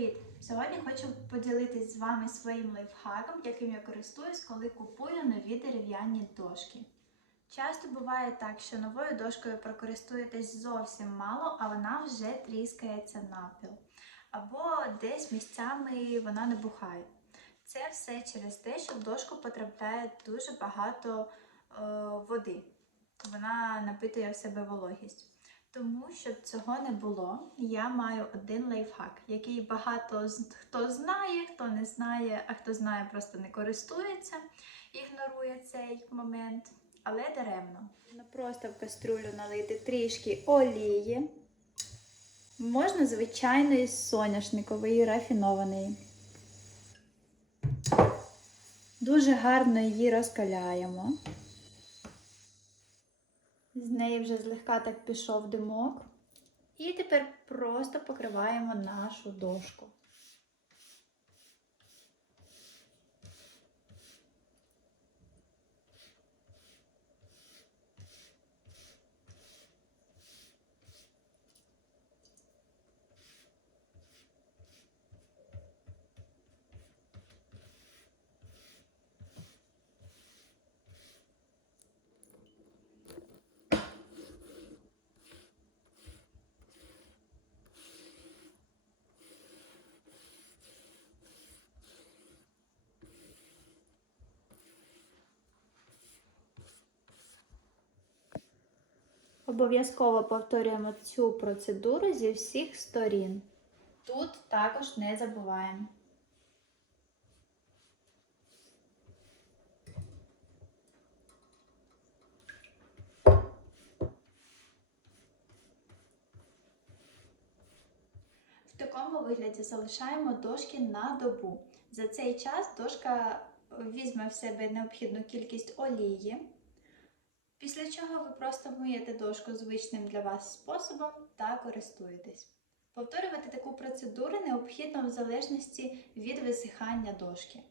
Привіт! Сьогодні хочу поділитись з вами своїм лайфхаком, яким я користуюсь, коли купую нові дерев'яні дошки. Часто буває так, що новою дошкою прокористуєтесь зовсім мало, а вона вже тріскається навпіл. Або десь місцями вона набухає. Це все через те, що в дошку потрапляє дуже багато е, води. Вона напитує в себе вологість. Тому, щоб цього не було, я маю один лайфхак, який багато хто знає, хто не знає, а хто знає, просто не користується, ігнорує цей момент, але даремно. Просто в каструлю налити трішки олії. Можна звичайної соняшникової рафінованої. Дуже гарно її розкаляємо. З неї вже злегка так пішов димок. І тепер просто покриваємо нашу дошку. Обов'язково повторюємо цю процедуру зі всіх сторін. Тут також не забуваємо. В такому вигляді залишаємо дошки на добу. За цей час дошка візьме в себе необхідну кількість олії. Після чого ви просто миєте дошку звичним для вас способом та користуєтесь. Повторювати таку процедуру необхідно в залежності від висихання дошки.